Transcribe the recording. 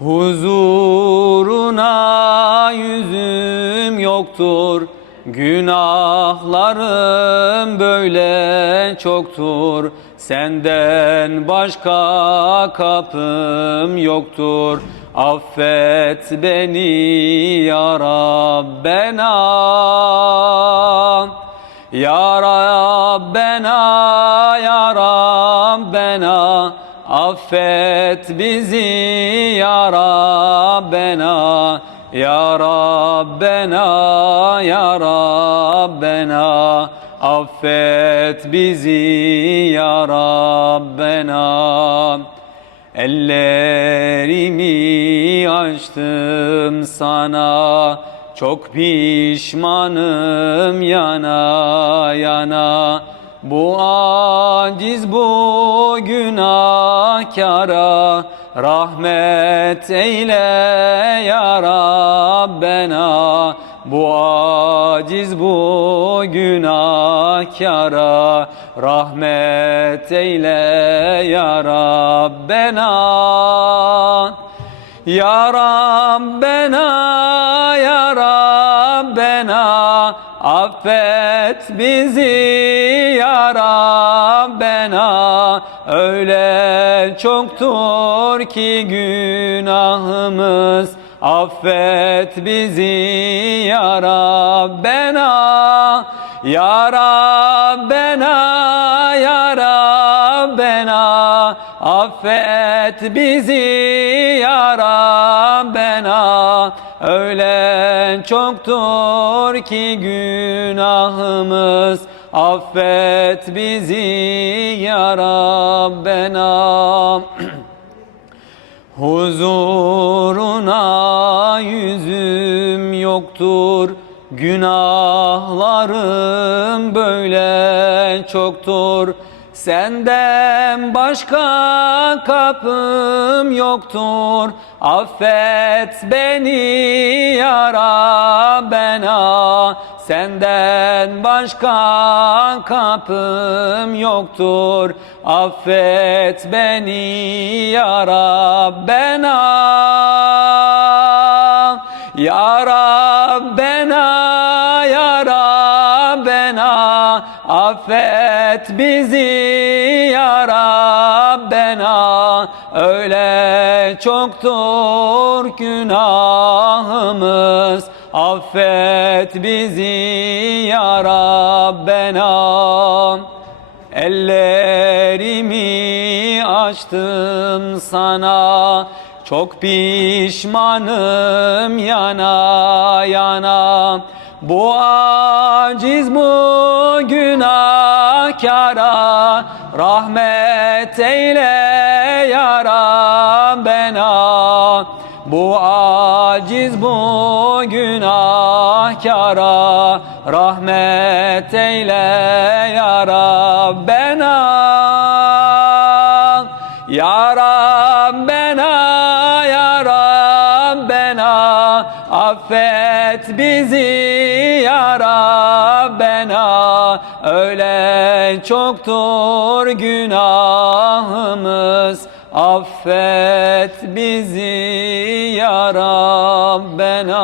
Huzuruna yüzüm yoktur Günahlarım böyle çoktur. Senden başka kapım yoktur Affet beni ya Rabbena. Ya Rabbena Affet bizi ya Rabbena Ya Rabbena Ya Rabbena. Affet bizi ya Rabbena. Ellerimi açtım sana Çok pişmanım yana yana Bu aciz bu günahkara Rahmet eyle ya Rabbena. Bu aciz bu günahkara Rahmet eyle ya Rabbena. Ya Rabbena Rabbena Affet bizi Ya Rabbena. Öyle çoktur ki günahımız Affet bizi Ya Rabbena. Ya Rabbena Ya Rabbena Affet bizi Ya Rabbena Öyle çoktur ki günahımız. Affet bizi Ya Rabbena. Huzuruna yüzüm yoktur. Günahlarım böyle çoktur Senden başka kapım yoktur. Affet beni ya Rabbena Senden başka kapım yoktur. Affet beni ya Rabbena Ya Rabbena Affet bizi Ya Rabbena. Öyle çoktur günahımız. Affet bizi Ya Rabbena. Ellerimi açtım sana. Çok pişmanım yana yana. Bu günahkara Rahmet eyle ya Rabbena Bu aciz bu günahkara Rahmet eyle ya Rabbena Ya Rabbena Ya Rabbena Affet bizi Ya Öyle çoktur günahımız. Affet bizi Ya Rabbena